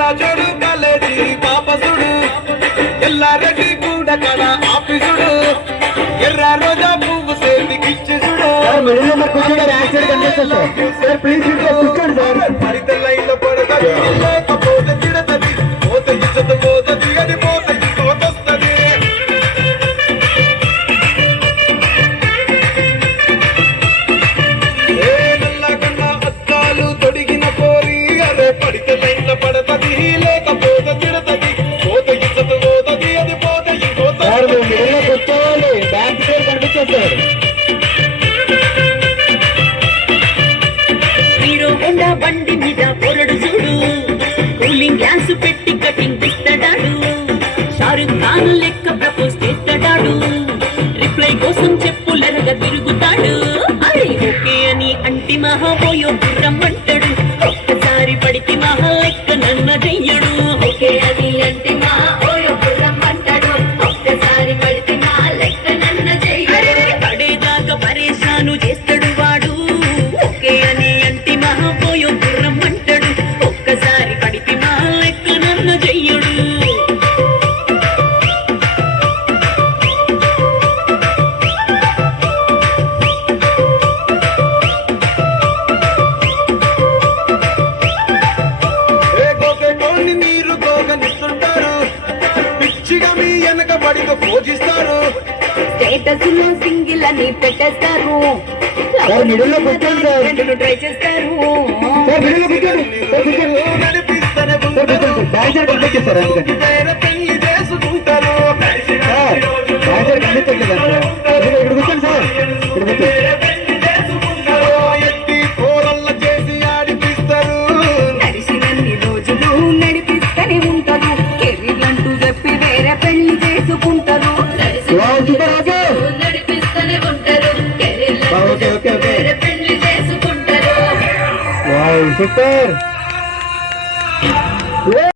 చూడు కలది పాపసుడు ఎల్లారెడ్డి కూడా కళ ఆఫీసుడు? ఎర్ర రోజా పువ్వు సేతికిచ్చేసుడు ప్లీజ్ కూర్చోండి సార్. పరితల్ల ఇల్లు పడతాడు. కూలింగ్ గ్లాస్ పెట్టి కటింగ్ ఇస్తాడాడు షారుఖ్ ఖాన్ లెక్క ప్రపోజ్ చేస్తాడాడు. రిప్లై కోసం చెప్పులరగా తిరుగుతాడు. అరే ఓకే అని అంటి మహాబోయో రమ్మంటాడు ఒక్కసారి పడితే మహా లెక్క నన్న చెయ్యడు. ఓకే అని అంటి పడేదాకా చేస్తాడు వాడు. ఓకే అని అంటి మహాబోయో బడిగా పూజిస్తారు స్టేటస్లో సింగిల్ అని పెట్టేస్తారు. ట్రై చేస్తారు. el super.